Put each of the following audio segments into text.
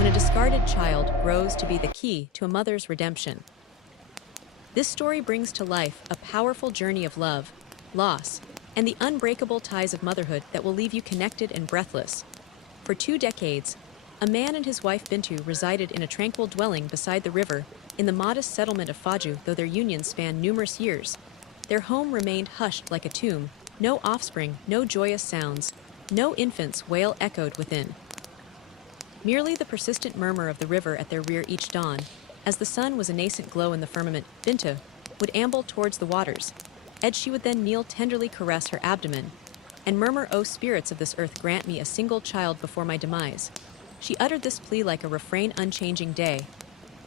when a discarded child grows to be the key to a mother's redemption. This story brings to life a powerful journey of love, loss, and the unbreakable ties of motherhood that will leave you connected and breathless. For 2 decades, a man and his wife Bintu resided in a tranquil dwelling beside the river in the modest settlement of Faju, though their union spanned numerous years. Their home remained hushed like a tomb, no offspring, no joyous sounds, no infant's wail echoed within. Merely the persistent murmur of the river at their rear each dawn, as the sun was a nascent glow in the firmament. Bintu would amble towards the waters, and she would then kneel tenderly caress her abdomen, and murmur, "O spirits of this earth, grant me a single child before my demise." She uttered this plea like a refrain unchanging day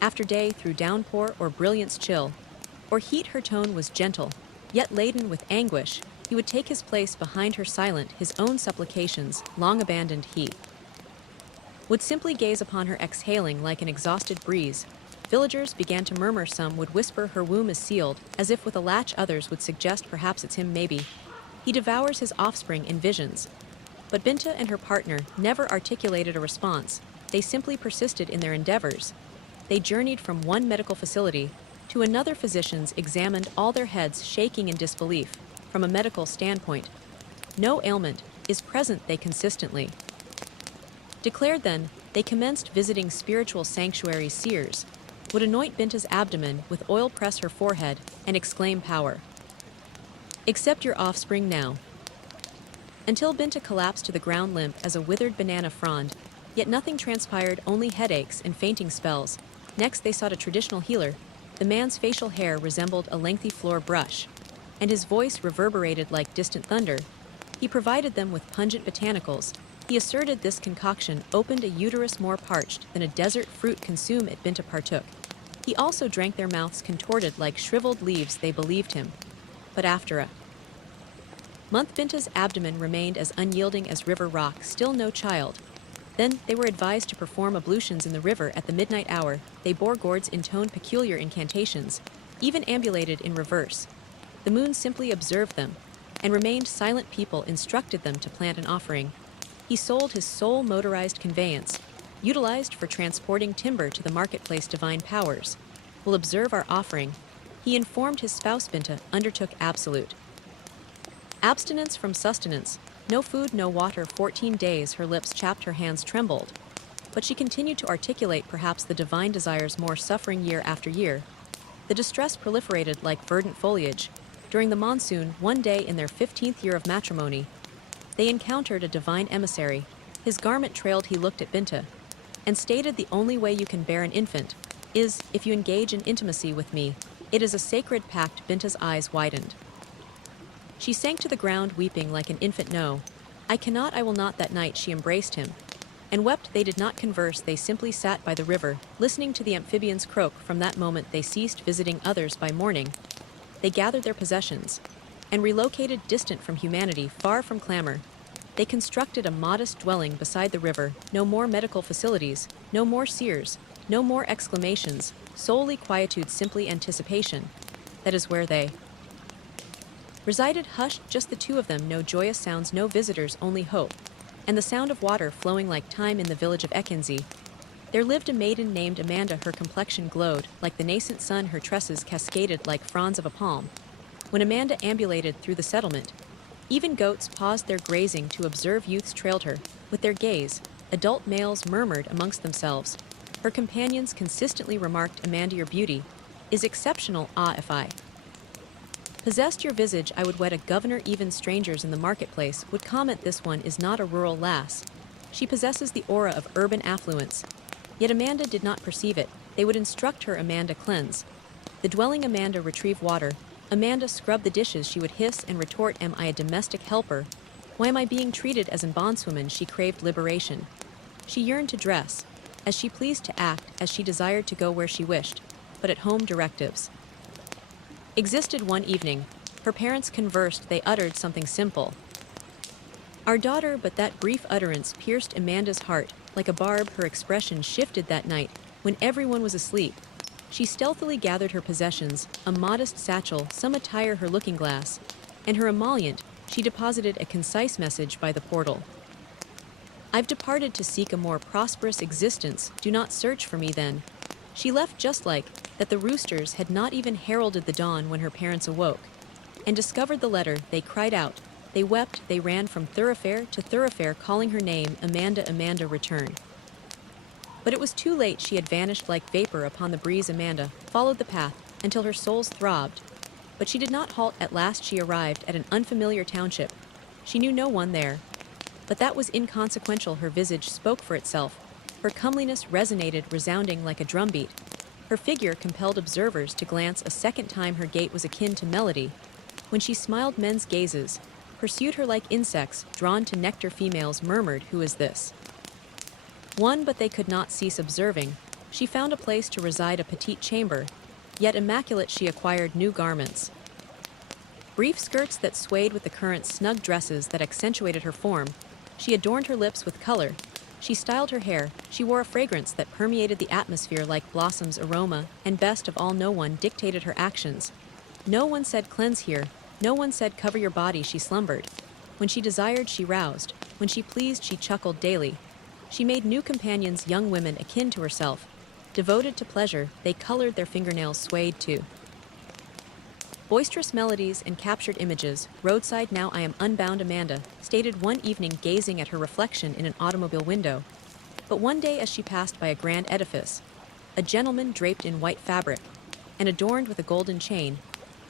after day through downpour or brilliance chill, or heat. Her tone was gentle, yet laden with anguish. He would take his place behind her silent, his own supplications, long abandoned. He would simply gaze upon her exhaling like an exhausted breeze. Villagers began to murmur, some would whisper her womb is sealed, as if with a latch, others would suggest perhaps it's him, maybe. He devours his offspring in visions. But Bintu and her partner never articulated a response. They simply persisted in their endeavors. They journeyed from one medical facility to another. Physicians examined all their heads, shaking in disbelief. From a medical standpoint, no ailment is present, they consistently declared. Then, they commenced visiting spiritual sanctuaries. Seers would anoint Bintu's abdomen with oil, press her forehead, and exclaim, "Power. Accept your offspring now." Until Bintu collapsed to the ground limp as a withered banana frond, yet nothing transpired, only headaches and fainting spells. Next they sought a traditional healer. The man's facial hair resembled a lengthy floor brush, and his voice reverberated like distant thunder. He provided them with pungent botanicals. He asserted this concoction opened a uterus more parched than a desert fruit. Consume it. Bintu partook. He also drank. Their mouths contorted like shriveled leaves. They believed him. But after a month, Bintu's abdomen remained as unyielding as river rock, still no child. Then they were advised to perform ablutions in the river at the midnight hour. They bore gourds, intoned peculiar incantations, even ambulated in reverse. The moon simply observed them and remained silent. People instructed them to plant an offering. He sold his sole motorized conveyance, utilized for transporting timber to the marketplace. Divine powers will observe our offering, he informed his spouse. Bintu undertook absolute abstinence from sustenance. No food, no water. 14 days. Her lips chapped, her hands trembled. But she continued to articulate perhaps the divine desires. More suffering. Year after year, the distress proliferated like verdant foliage. During the monsoon, one day in their 15th year of matrimony, they encountered a divine emissary. His garment trailed. He looked at Bintu and stated, "The only way you can bear an infant is if you engage in intimacy with me. It is a sacred pact." Bintu's eyes widened. She sank to the ground, weeping like an infant. "No, I cannot, I will not." That night she embraced him and wept. They did not converse, they simply sat by the river, listening to the amphibians croak. From that moment they ceased visiting others. By morning, they gathered their possessions and relocated, distant from humanity, far from clamor. They constructed a modest dwelling beside the river. No more medical facilities, no more seers, no more exclamations, solely quietude, simply anticipation. That is where they resided, hushed, just the two of them. No joyous sounds, no visitors, only hope, and the sound of water flowing like time. In the village of Ekenzi, there lived a maiden named Amanda. Her complexion glowed like the nascent sun, her tresses cascaded like fronds of a palm. When Amanda ambulated through the settlement, even goats paused their grazing to observe. Youths trailed her with their gaze. Adult males murmured amongst themselves. Her companions consistently remarked, "Amanda, your beauty is exceptional. Ah, if I possessed your visage, I would wed a governor." Even strangers in the marketplace would comment, "This one is not a rural lass. She possesses the aura of urban affluence." Yet Amanda did not perceive it. They would instruct her, "Amanda, cleanse the dwelling. Amanda, retrieve water. Amanda, scrub the dishes." She would hiss and retort, "Am I a domestic helper? Why am I being treated as a bondswoman?" She craved liberation. She yearned to dress as she pleased, to act as she desired, to go where she wished. But at home directives existed. One evening, her parents conversed. They uttered something simple, "Our daughter," but that brief utterance pierced Amanda's heart like a barb. Her expression shifted that night when everyone was asleep. She stealthily gathered her possessions, a modest satchel, some attire, her looking glass, and her emollient. She deposited a concise message by the portal. I've departed to seek a more prosperous existence, do not search for me then. She left just like that the roosters had not even heralded the dawn when her parents awoke, and discovered the letter. They cried out, they wept, they ran from thoroughfare to thoroughfare calling her name, Amanda, Amanda, return. But it was too late, she had vanished like vapor upon the breeze. Amanda followed the path until her soles throbbed, but she did not halt. At last she arrived at an unfamiliar township. She knew no one there, but that was inconsequential. Her visage spoke for itself. Her comeliness resonated, resounding like a drumbeat. Her figure compelled observers to glance a second time. Her gait was akin to melody. When she smiled, men's gazes pursued her like insects drawn to nectar. Females murmured, "Who is this one?" But they could not cease observing. She found a place to reside, a petite chamber. Yet immaculate, she acquired new garments. Brief skirts that swayed with the current, snug dresses that accentuated her form. She adorned her lips with color. She styled her hair. She wore a fragrance that permeated the atmosphere like blossoms' aroma, and best of all, no one dictated her actions. No one said, "Cleanse here." No one said, "Cover your body." She slumbered. When she desired, she roused. When she pleased, she chuckled daily. She made new companions, young women akin to herself. Devoted to pleasure, they colored their fingernails, swayed to boisterous melodies and captured images. Roadside now I am unbound, Amanda stated one evening, gazing at her reflection in an automobile window. But one day, as she passed by a grand edifice, a gentleman draped in white fabric and adorned with a golden chain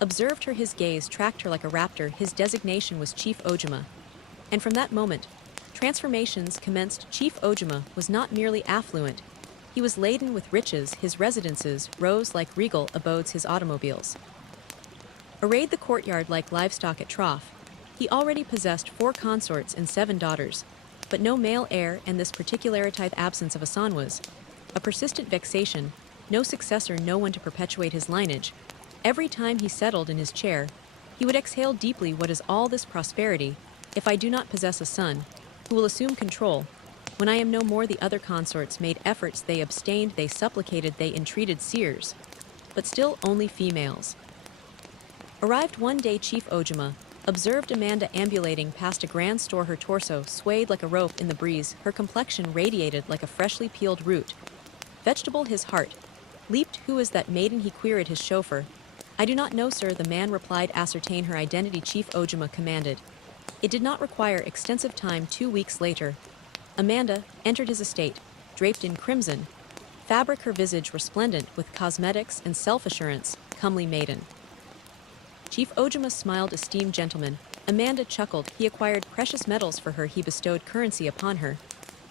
observed her. His gaze tracked her like a raptor. His designation was Chief Ojima. And from that moment, transformations commenced. Chief Ojima was not merely affluent, he was laden with riches. His residences rose like regal abodes, his automobiles arrayed the courtyard like livestock at trough. He already possessed 4 consorts and 7 daughters, but no male heir, and this particularity, absence of a son, was a persistent vexation. No successor, no one to perpetuate his lineage. Every time he settled in his chair, he would exhale deeply. What is all this prosperity, if I do not possess a son who will assume control? When I am no more, the other consorts made efforts, they abstained, they supplicated, they entreated seers, but still only females. Arrived one day, Chief Ojima observed Amanda ambulating past a grand store. Her torso swayed like a rope in the breeze. Her complexion radiated like a freshly peeled root vegetable. His heart leaped. "Who is that maiden?" he queried his chauffeur. "I do not know, sir," the man replied. "Ascertain her identity," Chief Ojima commanded. It did not require extensive time. 2 weeks later, Amanda entered his estate, draped in crimson fabric, her visage resplendent with cosmetics and self-assurance. "Comely maiden." Chief Ojima smiled. "Esteemed gentleman." Amanda chuckled. He acquired precious metals for her. He bestowed currency upon her.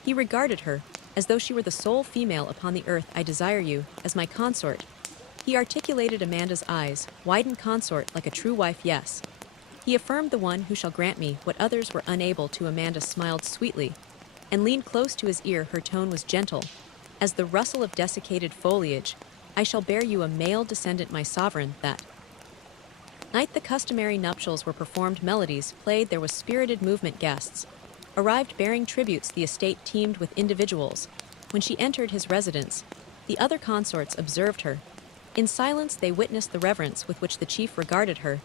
He regarded her as though she were the sole female upon the earth. "I desire you as my consort." He articulated. Amanda's eyes widened. "Consort, like a true wife, yes." He affirmed, "The one who shall grant me what others were unable to." Amanda smiled sweetly and leaned close to his ear. Her tone was gentle as the rustle of desiccated foliage. "I shall bear you a male descendant, my sovereign." That night the customary nuptials were performed. Melodies played. There was spirited movement. Guests arrived bearing tributes. The estate teemed with individuals. When she entered his residence, the other consorts observed her. In silence they witnessed the reverence with which the chief regarded her.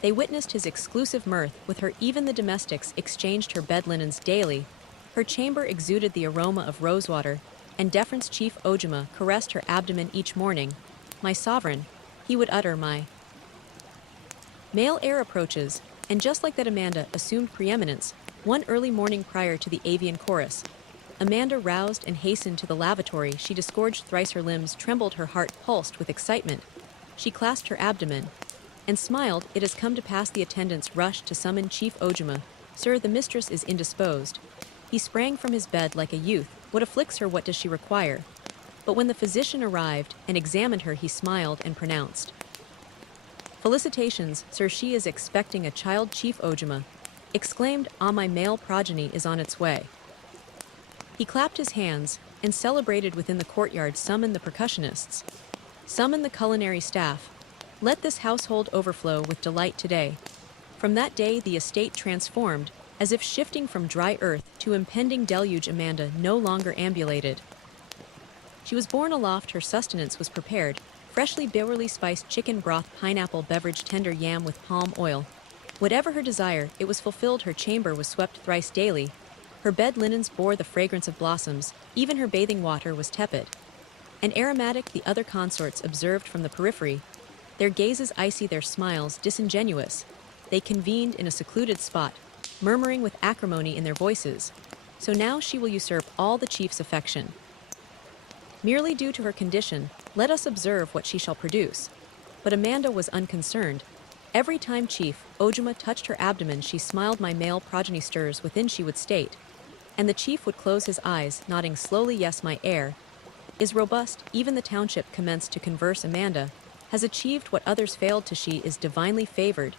They witnessed his exclusive mirth with her. Even the domestics exchanged her bed linens daily. Her chamber exuded the aroma of rosewater and deference. Chief Ojima caressed her abdomen each morning. "My sovereign," he would utter, "my male heir approaches." And just like that, Amanda assumed preeminence. One early morning prior to the avian chorus, Amanda roused and hastened to the lavatory. She disgorged thrice. Her limbs trembled. Her heart pulsed with excitement. She clasped her abdomen and smiled. "It has come to pass." The attendants rushed to summon Chief Ojima. "Sir, the mistress is indisposed." He sprang from his bed like a youth. "What afflicts her? What does she require?" But when the physician arrived and examined her, he smiled and pronounced, "Felicitations, sir, she is expecting a child." Chief Ojima exclaimed, "Ah, my male progeny is on its way." He clapped his hands and celebrated. Within the courtyard, "Summon the percussionists. Summon the culinary staff. Let this household overflow with delight today." From that day the estate transformed, as if shifting from dry earth to impending deluge. Amanda no longer ambulated. She was borne aloft. Her sustenance was prepared. Freshly barely spiced chicken broth, pineapple beverage, tender yam with palm oil. Whatever her desire, it was fulfilled. Her chamber was swept thrice daily. Her bed linens bore the fragrance of blossoms, even her bathing water was tepid. And aromatic the other consorts observed from the periphery, their gazes icy, their smiles disingenuous. They convened in a secluded spot, murmuring with acrimony in their voices. So now she will usurp all the chief's affection. Merely due to her condition, let us observe what she shall produce. But Amanda was unconcerned. Every time Chief Ojima touched her abdomen, she smiled. My male progeny stirs within, she would state. And the chief would close his eyes, nodding slowly. Yes, my heir is robust. Even the township commenced to converse. Amanda has achieved what others failed to. She is divinely favored.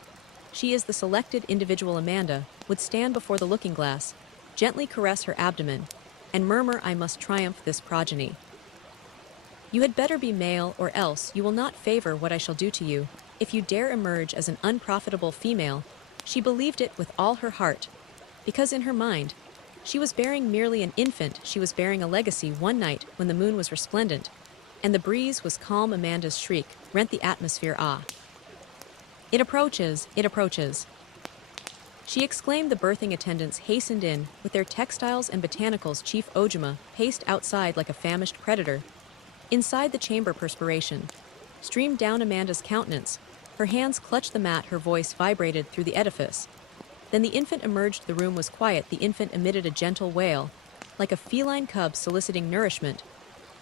She is the selected individual. Amanda would stand before the looking glass, gently caress her abdomen, and murmur, I must triumph this progeny. You had better be male, or else you will not favor what I shall do to you. If you dare emerge as an unprofitable female, she believed it with all her heart, because in her mind, she was bearing merely an infant. She was bearing a legacy. One night when the moon was resplendent, and the breeze was calm, Amanda's shriek rent the atmosphere. Ah! It approaches, it approaches, she exclaimed. The birthing attendants hastened in with their textiles and botanicals. Chief Ojima paced outside like a famished predator. Inside the chamber, perspiration streamed down Amanda's countenance. Her hands clutched the mat, her voice vibrated through the edifice. Then the infant emerged. The room was quiet. The infant emitted a gentle wail, like a feline cub soliciting nourishment.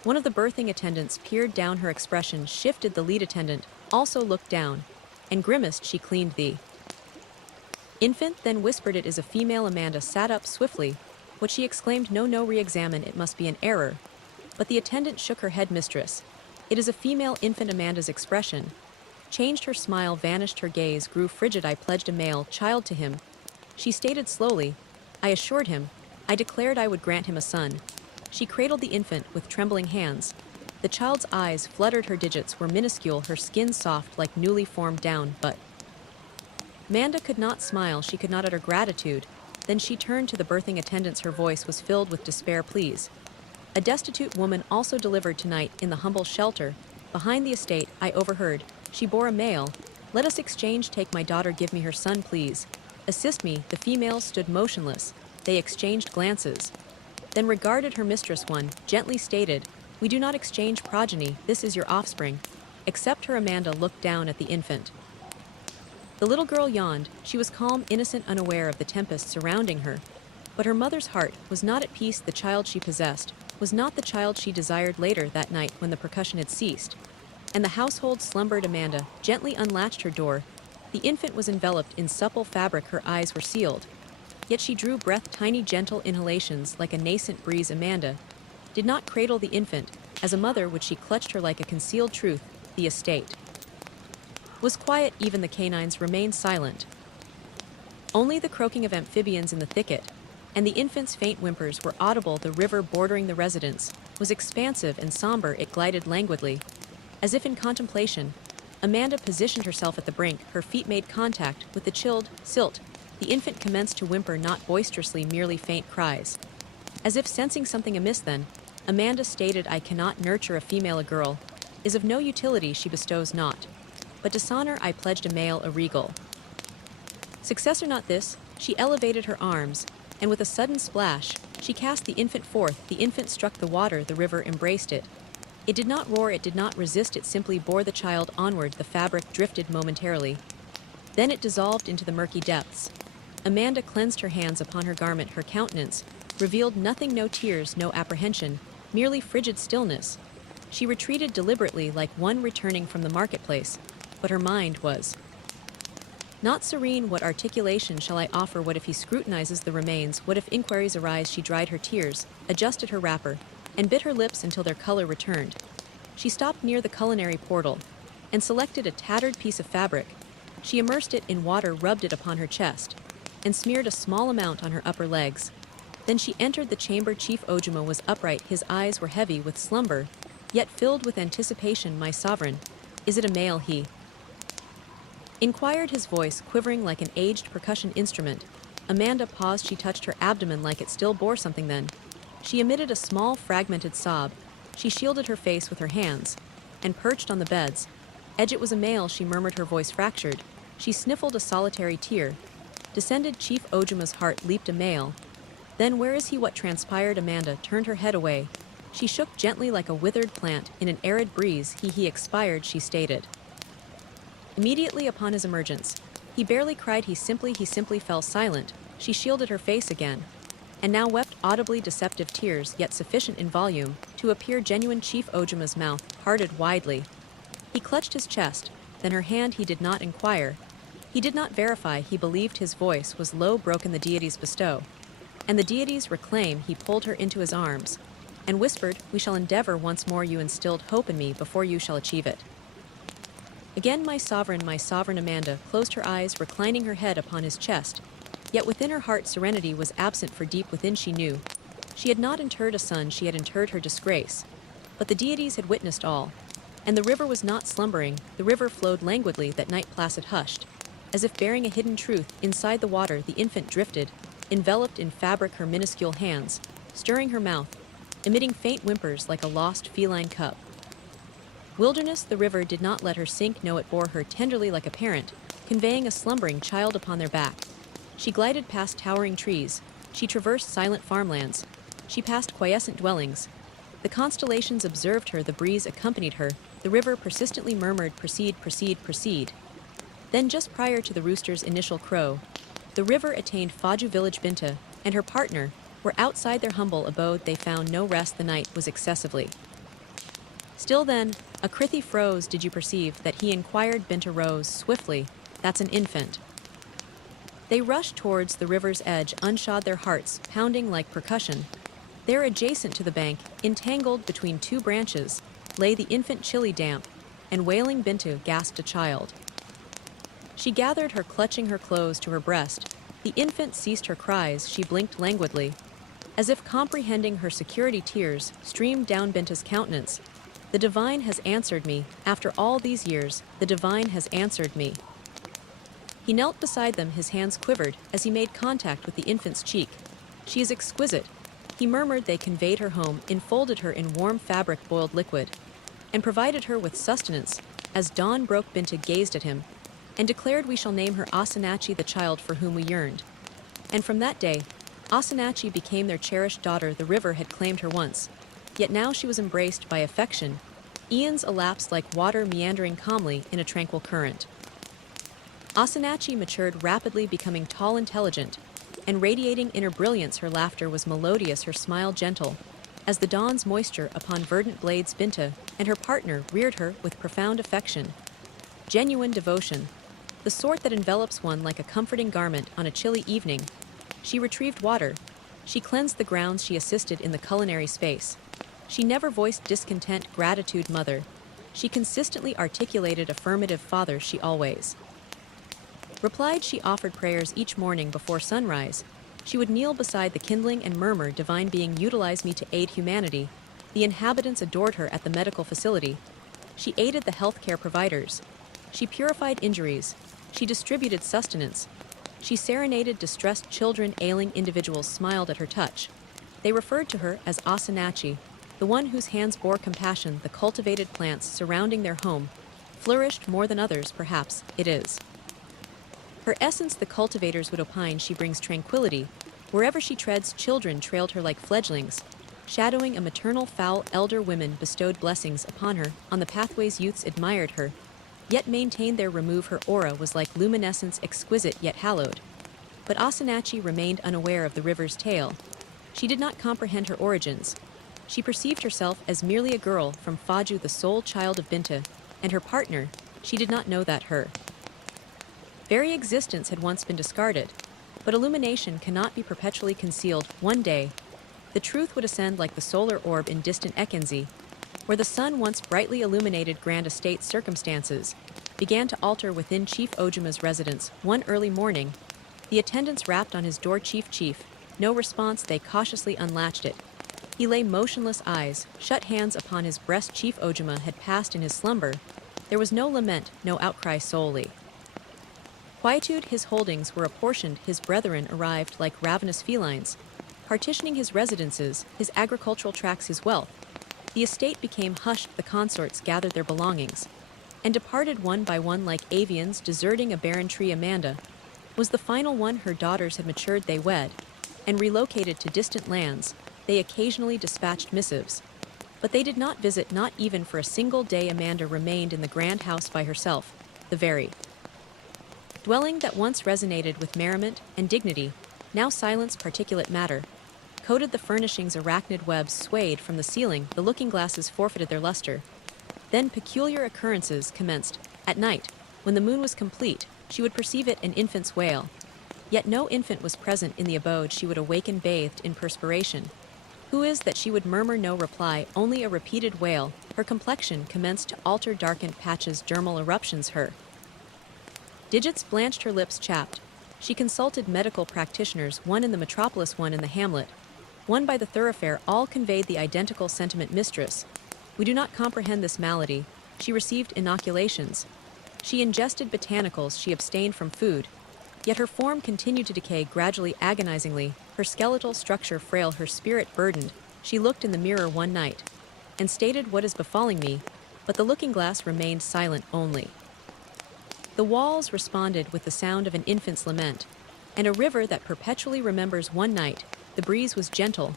One of the birthing attendants peered down. Her expression shifted. The lead attendant also looked down and grimaced. She cleaned the infant, then whispered, it is a female. Amanda sat up swiftly. What she exclaimed, no, no, re-examine, it must be an error. But the attendant shook her head. Mistress, it is a female infant. Amanda's expression changed. Her smile vanished. Her gaze grew frigid. I pledged a male child to him, she stated slowly. I assured him. I declared I would grant him a son. She cradled the infant with trembling hands. The child's eyes fluttered. Her digits were minuscule, her skin soft like newly formed down, but Amanda could not smile. She could not utter gratitude. Then she turned to the birthing attendants. Her voice was filled with despair. Please. A destitute woman also delivered tonight in the humble shelter behind the estate. I overheard. She bore a male. Let us exchange. Take my daughter. Give me her son, please. Assist me. The females stood motionless. They exchanged glances, then regarded her mistress. One gently stated, we do not exchange progeny. This is your offspring. Accept her. Amanda looked down at the infant. The little girl yawned. She was calm, innocent, unaware of the tempest surrounding her. But her mother's heart was not at peace. The child she possessed was not the child she desired. Later that night, when the percussion had ceased and the household slumbered, Amanda gently unlatched her door. The infant was enveloped in supple fabric. Her eyes were sealed. Yet she drew breath, tiny gentle inhalations like a nascent breeze. Amanda did not cradle the infant. As a mother would, she clutched her like a concealed truth. The estate was quiet. Even the canines remained silent. Only the croaking of amphibians in the thicket and the infant's faint whimpers were audible. The river bordering the residence was expansive and somber. It glided languidly, as if in contemplation. Amanda positioned herself at the brink. Her feet made contact with the chilled silt. The infant commenced to whimper, not boisterously, merely faint cries. As if sensing something amiss, then Amanda stated, I cannot nurture a female. A girl is of no utility. She bestows not, but dishonor. I pledged a male, a regal successor. Not this. She elevated her arms, and with a sudden splash, she cast the infant forth. The infant struck the water. The river embraced it. It did not roar, it did not resist, it simply bore the child onward. The fabric drifted momentarily. Then it dissolved into the murky depths. Amanda cleansed her hands upon her garment. Her countenance revealed nothing, no tears, no apprehension, merely frigid stillness. She retreated deliberately like one returning from the marketplace, but her mind was not serene. What articulation shall I offer? What if he scrutinizes the remains? What if inquiries arise? She dried her tears, adjusted her wrapper, and bit her lips until their color returned. She stopped near the culinary portal and selected a tattered piece of fabric. She immersed it in water, rubbed it upon her chest, and smeared a small amount on her upper legs. Then she entered the chamber. Chief Ojima was upright. His eyes were heavy with slumber, yet filled with anticipation. My sovereign, is it a male? He inquired, his voice quivering like an aged percussion instrument. Amanda paused. She touched her abdomen like it still bore something. Then she emitted a small, fragmented sob. She shielded her face with her hands and perched on the bed's edge. It was a male, she murmured, her voice fractured. She sniffled. A solitary tear descended. Chief Ojima's heart leaped. A male. Then where is he? What transpired? Amanda turned her head away. She shook gently like a withered plant in an arid breeze. He expired, she stated. Immediately upon his emergence, he barely cried, he simply fell silent. She shielded her face again, and now wept audibly deceptive tears, yet sufficient in volume to appear genuine. Chief Ojuma's mouth parted widely. He clutched his chest, then her hand. He did not inquire. He did not verify. He believed his voice was low, broken. The deities bestow, and the deities reclaim. He pulled her into his arms and whispered, "We shall endeavor once more. You instilled hope in me, before you shall achieve it. Again, my sovereign, my sovereign." Amanda closed her eyes, reclining her head upon his chest. Yet within her heart serenity was absent, for deep within she knew she had not interred a son, she had interred her disgrace. But the deities had witnessed all, and the river was not slumbering. The river flowed languidly, that night placid, hushed, as if bearing a hidden truth. Inside the water the infant drifted, enveloped in fabric, her minuscule hands stirring her mouth, emitting faint whimpers like a lost feline cub. Wilderness, the river did not let her sink, no, it bore her tenderly like a parent, conveying a slumbering child upon their back. She glided past towering trees, she traversed silent farmlands, she passed quiescent dwellings. The constellations observed her, the breeze accompanied her, the river persistently murmured, "Proceed, proceed, proceed." Then, just prior to the rooster's initial crow, the river attained Faju village. Binta and her partner were outside their humble abode. They found no rest, the night was excessively still. Then Akrithi froze. "Did you perceive that?" he inquired. Binta rose swiftly. "That's an infant." They rushed towards the river's edge, unshod, their hearts pounding like percussion. There, adjacent to the bank, entangled between two branches, lay the infant, chilly, damp, and wailing. Bintu gasped, "A child." She gathered her, clutching her clothes to her breast. The infant ceased her cries. She blinked languidly, as if comprehending her security. Tears streamed down Binta's countenance. "The divine has answered me. After all these years, the divine has answered me." He knelt beside them, his hands quivered as he made contact with the infant's cheek. "She is exquisite," he murmured. They conveyed her home, enfolded her in warm fabric, boiled liquid, and provided her with sustenance. As dawn broke, Binta gazed at him and declared, "We shall name her Asanachi, the child for whom we yearned." And from that day, Asanachi became their cherished daughter. The river had claimed her once, yet now she was embraced by affection. Eons elapsed like water meandering calmly in a tranquil current. Asanachi matured rapidly, becoming tall, intelligent, and radiating inner brilliance. Her laughter was melodious, her smile gentle as the dawn's moisture upon verdant blades. Binta and her partner reared her with profound affection, genuine devotion, the sort that envelops one like a comforting garment on a chilly evening. She retrieved water, she cleansed the grounds, she assisted in the culinary space. She never voiced discontent. Gratitude, mother. She consistently articulated affirmative. Father, she always replied. She offered prayers each morning before sunrise. She would kneel beside the kindling and murmur, "Divine being, utilize me to aid humanity." The inhabitants adored her at the medical facility. She aided the healthcare providers. She purified injuries. She distributed sustenance. She serenaded distressed children. Ailing individuals smiled at her touch. They referred to her as Asanachi, the one whose hands bore compassion. The cultivated plants surrounding their home flourished more than others, perhaps it is her essence, the cultivators would opine. She brings tranquility wherever she treads. Children trailed her like fledglings, shadowing a maternal fowl. Elder women bestowed blessings upon her on the pathways. Youths admired her, yet maintained their remove. Her aura was like luminescence, exquisite yet hallowed. But Asanachi remained unaware of the river's tale. She did not comprehend her origins. She perceived herself as merely a girl from Faju, the sole child of Binta and her partner. She did not know that her very existence had once been discarded. But illumination cannot be perpetually concealed. One day, the truth would ascend like the solar orb in distant Ekenzi, where the sun once brightly illuminated grand estate. Circumstances began to alter within Chief Ojuma's residence. One early morning, the attendants rapped on his door. Chief. No response. They cautiously unlatched it. He lay motionless, eyes shut, hands upon his breast. Chief Ojuma had passed in his slumber. There was no lament, no outcry, solely quietude. His holdings were apportioned. His brethren arrived like ravenous felines, partitioning his residences, his agricultural tracts, his wealth. The estate became hushed. The consorts gathered their belongings and departed one by one like avians deserting a barren tree. Amanda was the final one. Her daughters had matured. They wed and relocated to distant lands, they occasionally dispatched missives. But they did not visit, not even for a single day. Amanda remained in the grand house by herself, the very dwelling that once resonated with merriment and dignity, now silenced particulate matter. Coated the furnishings, arachnid webs swayed from the ceiling, the looking-glasses forfeited their luster. Then peculiar occurrences commenced. At night, when the moon was complete, she would perceive it an infant's wail. Yet no infant was present in the abode. She would awaken bathed in perspiration. Who is that? She would murmur no reply, only a repeated wail. Her complexion commenced to alter, darkened patches, dermal eruptions. Her digits blanched, her lips chapped. She consulted medical practitioners, one in the metropolis, one in the hamlet, one by the thoroughfare. All conveyed the identical sentiment: mistress, we do not comprehend this malady. She received inoculations. She ingested botanicals. She abstained from food. Yet her form continued to decay, gradually, agonizingly, her skeletal structure frail, her spirit burdened. She looked in the mirror one night and stated, "What is befalling me?" But the looking-glass remained silent only. The walls responded with the sound of an infant's lament, and a river that perpetually remembers. One night, the breeze was gentle.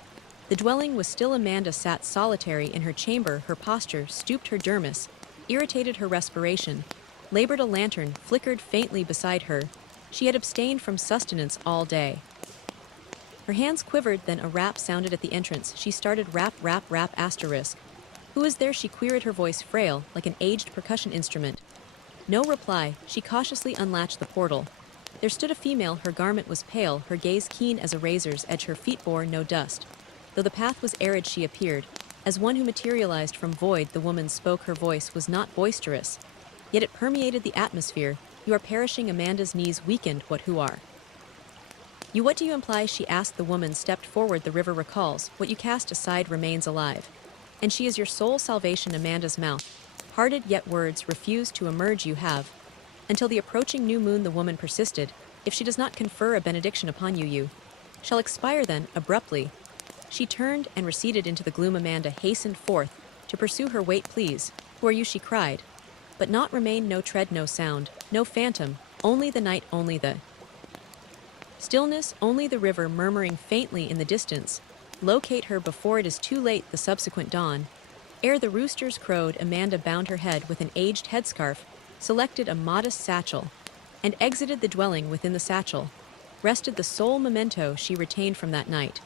The dwelling was still. Amanda sat solitary in her chamber, her posture stooped, her dermis irritated, her respiration labored. A lantern flickered faintly beside her. She had abstained from sustenance all day. Her hands quivered, then a rap sounded at the entrance. She started. Rap, rap, rap, asterisk. Who is there? She queried, her voice frail, like an aged percussion instrument. No reply. She cautiously unlatched the portal. There stood a female. Her garment was pale, her gaze keen as a razor's edge. Her feet bore no dust. Though the path was arid, she appeared as one who materialized from void. The woman spoke. Her voice was not boisterous, yet it permeated the atmosphere. You are perishing. Amanda's knees weakened. Who are you? What do you imply? She asked. The woman stepped forward. The river recalls. What you cast aside remains alive, and she is your sole salvation. Amanda's mouth parted, yet words refused to emerge. You have until the approaching new moon. The woman persisted. If she does not confer a benediction upon you, you shall expire. Then, abruptly, she turned and receded into the gloom. Amanda hastened forth to pursue her. Wait, please. Who are you? She cried. But not remain. No tread, no sound, no phantom, only the night, only the stillness, only the river murmuring faintly in the distance. Locate her before it is too late. The subsequent dawn, ere the roosters crowed, Amanda bound her head with an aged headscarf, selected a modest satchel, and exited the dwelling. Within the satchel rested the sole memento she retained from that night.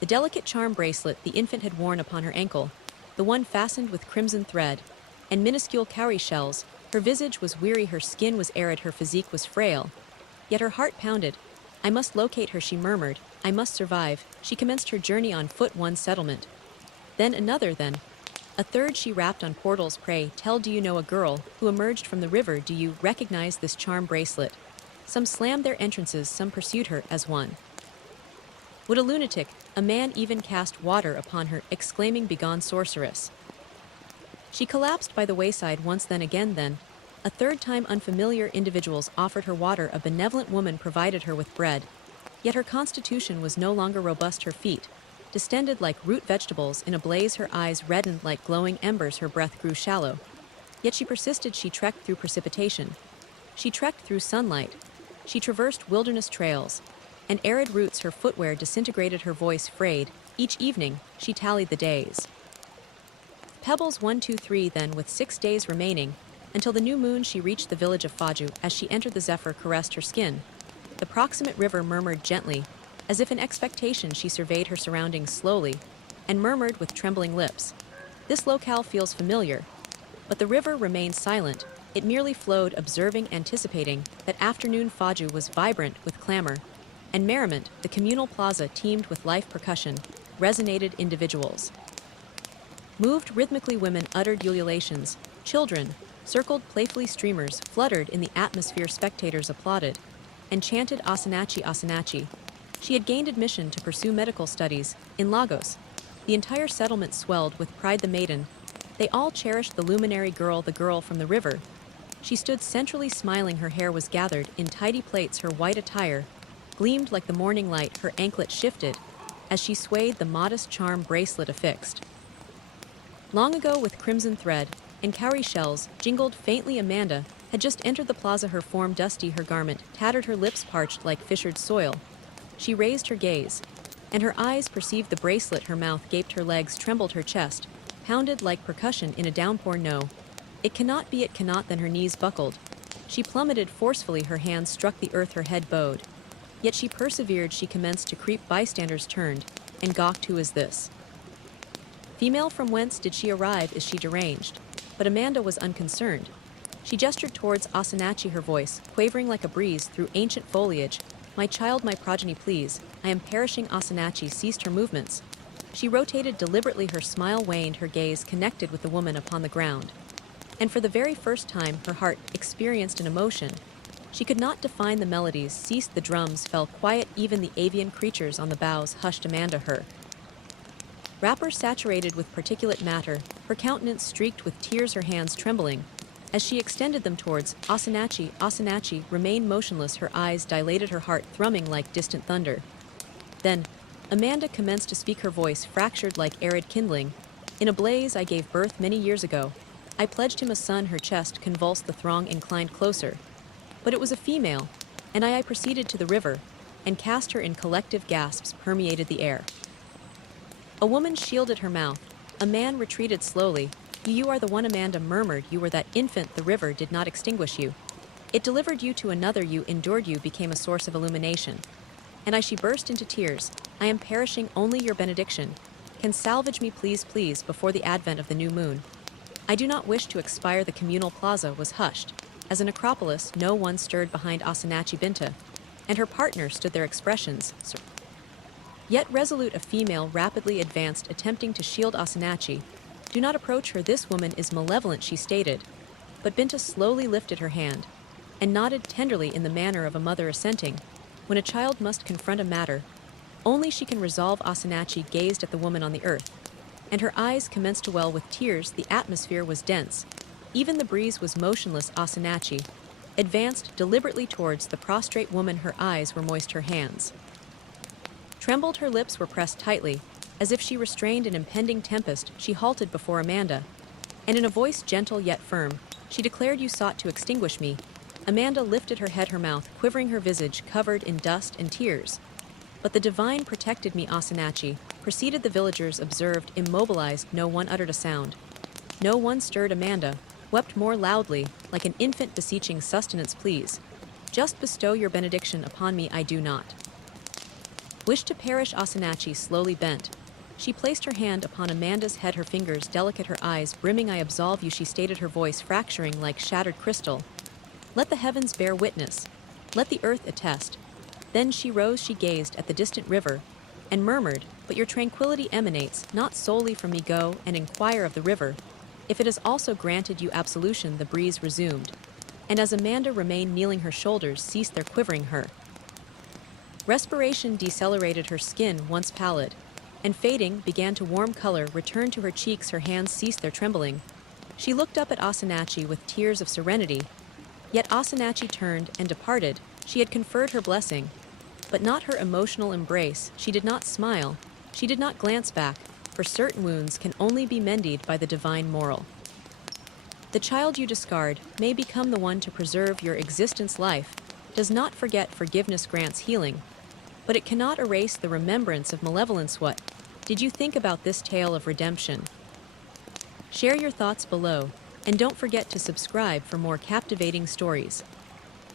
The delicate charm bracelet the infant had worn upon her ankle, the one fastened with crimson thread and minuscule cowrie shells. Her visage was weary, her skin was arid, her physique was frail. Yet her heart pounded. I must locate her, she murmured. I must survive. She commenced her journey on foot. One settlement, then another, then a third. She rapped on portals. Pray tell, do you know a girl who emerged from the river? Do you recognize this charm bracelet? Some slammed their entrances, some pursued her as one would a lunatic. A man even cast water upon her, exclaiming, "Begone, sorceress!" She collapsed by the wayside once, then again, then a third time. Unfamiliar individuals offered her water. A benevolent woman provided her with bread. Yet her constitution was no longer robust. Her feet distended like root vegetables in a blaze. Her eyes reddened like glowing embers. Her breath grew shallow. Yet she persisted. She trekked through precipitation. She trekked through sunlight. She traversed wilderness trails and arid roots. Her footwear disintegrated. Her voice frayed. Each evening, she tallied the days. Pebbles 1, 2, 3. Then, with 6 days remaining, until the new moon, she reached the village of Faju. As she entered, the zephyr caressed her skin. The proximate river murmured gently. As if in expectation, she surveyed her surroundings slowly and murmured with trembling lips, "This locale feels familiar." But the river remained silent. It merely flowed, observing, anticipating. That afternoon, Faju was vibrant with clamor and merriment. The communal plaza teemed with life. Percussion resonated. Individuals moved rhythmically. Women uttered ululations. Children circled playfully. Streamers fluttered in the atmosphere. Spectators applauded and chanted, "Asanachi, Asanachi." She had gained admission to pursue medical studies in Lagos. The entire settlement swelled with pride. The maiden, they all cherished the luminary girl, the girl from the river. She stood centrally, smiling. Her hair was gathered in tidy plaits. Her white attire gleamed like the morning light. Her anklet shifted as she swayed, the modest charm bracelet affixed long ago with crimson thread and cowrie shells jingled faintly. Amanda had just entered the plaza, her form dusty, her garment tattered, her lips parched like fissured soil. She raised her gaze, and her eyes perceived the bracelet, her mouth gaped, her legs trembled, her chest pounded like percussion in a downpour. No, it cannot be, it cannot. Then her knees buckled. She plummeted forcefully, her hands struck the earth, her head bowed. Yet she persevered, she commenced to creep, bystanders turned, and gawked. Who is this female? From whence did she arrive? Is she deranged? But Amanda was unconcerned. She gestured towards Asanachi, her voice quavering like a breeze through ancient foliage. My child, my progeny, please. I am perishing. Asanachi ceased her movements. She rotated deliberately, her smile waned, her gaze connected with the woman upon the ground. And for the very first time, her heart experienced an emotion. She could not define the melodies, ceased, the drums fell quiet, even the avian creatures on the boughs hushed. Amanda, her wrapper saturated with particulate matter, her countenance streaked with tears, her hands trembling. As she extended them towards Asanachi, Asanachi remained motionless, her eyes dilated, her heart thrumming like distant thunder. Then, Amanda commenced to speak, her voice fractured like arid kindling. In a blaze I gave birth many years ago. I pledged him a son, her chest convulsed, the throng inclined closer. But it was a female, and I proceeded to the river, and cast her in. Collective gasps permeated the air. A woman shielded her mouth. A man retreated slowly. You are the one, Amanda murmured. You were that infant. The river did not extinguish you. It delivered you to another. You endured, you became a source of illumination. And she burst into tears. I am perishing, only your benediction can salvage me, please, please, before the advent of the new moon. I do not wish to expire. The communal plaza was hushed. As an acropolis, no one stirred behind Asanachi. Binta and her partner stood there, expressions yet resolute. A female rapidly advanced, attempting to shield Asanachi. Do not approach her, this woman is malevolent, she stated. But Binta slowly lifted her hand and nodded tenderly in the manner of a mother assenting. When a child must confront a matter only she can resolve. Asanachi gazed at the woman on the earth, and her eyes commenced to well with tears. The atmosphere was dense. Even the breeze was motionless. Asanachi advanced deliberately towards the prostrate woman, her eyes were moist, her hands trembled, her lips were pressed tightly. As if she restrained an impending tempest, she halted before Amanda, and in a voice gentle yet firm, she declared, you sought to extinguish me. Amanda lifted her head, her mouth quivering, her visage covered in dust and tears. But the divine protected me. Asanachi proceeded. The villagers observed, immobilized. No one uttered a sound. No one stirred. Amanda wept more loudly, like an infant beseeching sustenance. Please, just bestow your benediction upon me. I do not wish to perish. Asanachi slowly bent. She placed her hand upon Amanda's head, her fingers delicate, her eyes brimming. I absolve you, she stated, her voice fracturing like shattered crystal. Let the heavens bear witness. Let the earth attest. Then she rose, she gazed at the distant river, and murmured, but your tranquility emanates not solely from me. Go and inquire of the river if it has also granted you absolution. The breeze resumed, and as Amanda remained kneeling, her shoulders ceased their quivering, her respiration decelerated, her skin, once pallid and fading, began to warm, color returned to her cheeks, her hands ceased their trembling. She looked up at Asanachi with tears of serenity, yet Asanachi turned and departed. She had conferred her blessing, but not her emotional embrace. She did not smile, she did not glance back, for certain wounds can only be mended by the divine moral. The child you discard may become the one to preserve your existence. Life does not forget, forgiveness grants healing, but it cannot erase the remembrance of malevolence. What did you think about this tale of redemption? Share your thoughts below, and don't forget to subscribe for more captivating stories.